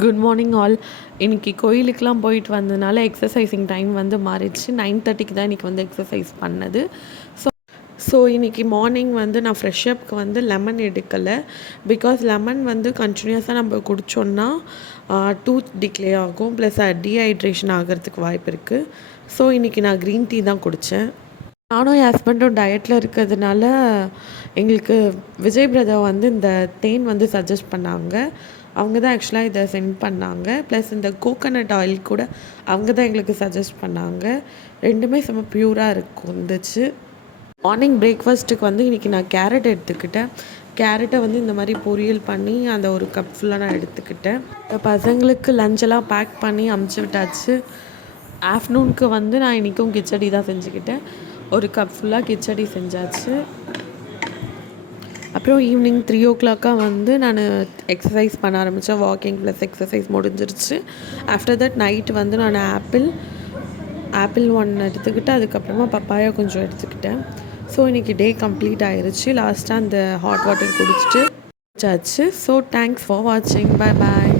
Good morning all. இன்றைக்கி கோயிலுக்கெலாம் போயிட்டு வந்ததுனால எக்ஸசைசிங் டைம் வந்து மாறிடுச்சு. 9:30க்கு தான் இன்றைக்கி வந்து எக்ஸசைஸ் பண்ணது. ஸோ இன்றைக்கி மார்னிங் வந்து நான் ஃப்ரெஷ்அப்க்கு வந்து லெமன் எடுக்கலை. பிகாஸ் லெமன் வந்து கண்டினியூஸாக நம்ம குடித்தோன்னா டூத் டிக்ளே ஆகும், ப்ளஸ் டீஹைட்ரேஷன் ஆகிறதுக்கு வாய்ப்பு இருக்குது. ஸோ இன்றைக்கி நான் க்ரீன் டீ தான் குடித்தேன். நானும் என் ஹஸ்பண்டும் டயட்டில் இருக்கிறதுனால எங்களுக்கு விஜய் பிரதர் வந்து இந்த தேன் வந்து சஜஸ்ட் பண்ணாங்க. அவங்க தான் ஆக்சுவலாக இதை சென்ட் பண்ணாங்க. ப்ளஸ் இந்த கோகோனட் ஆயில் கூட அவங்க தான் எங்களுக்கு சஜஸ்ட் பண்ணாங்க. ரெண்டுமே செம்ம ப்யூராக இருந்துச்சு. மார்னிங் பிரேக்ஃபாஸ்ட்டுக்கு வந்து இன்றைக்கி நான் கேரட் எடுத்துக்கிட்டேன். கேரட்டை வந்து இந்த மாதிரி பொரியல் பண்ணி அந்த ஒரு கப் ஃபுல்லாக நான் எடுத்துக்கிட்டேன். பசங்களுக்கு லஞ்செல்லாம் பேக் பண்ணி அமுச்சு விட்டாச்சு. ஆஃப்டர்நூனுக்கு வந்து நான் இன்றைக்கும் கிச்சடி தான் செஞ்சுக்கிட்டேன். ஒரு கப் ஃபுல்லாக கிச்சடி செஞ்சாச்சு. அப்புறம் ஈவினிங் 3:00 வந்து நான் எக்ஸசைஸ் பண்ண ஆரம்பித்தேன். வாக்கிங் ப்ளஸ் எக்ஸசைஸ் முடிஞ்சிருச்சு. ஆஃப்டர் தட் நைட்டு வந்து நான் ஆப்பிள் 1 எடுத்துக்கிட்டு அதுக்கப்புறமா பப்பாயா கொஞ்சம் எடுத்துக்கிட்டேன். ஸோ இன்றைக்கி டே கம்ப்ளீட் ஆயிடுச்சு. லாஸ்ட்டாக அந்த ஹாட் வாட்டர் குடிச்சிட்டு வச்சாச்சு. ஸோ தேங்க்ஸ் ஃபார் வாட்சிங். பாய் பாய்.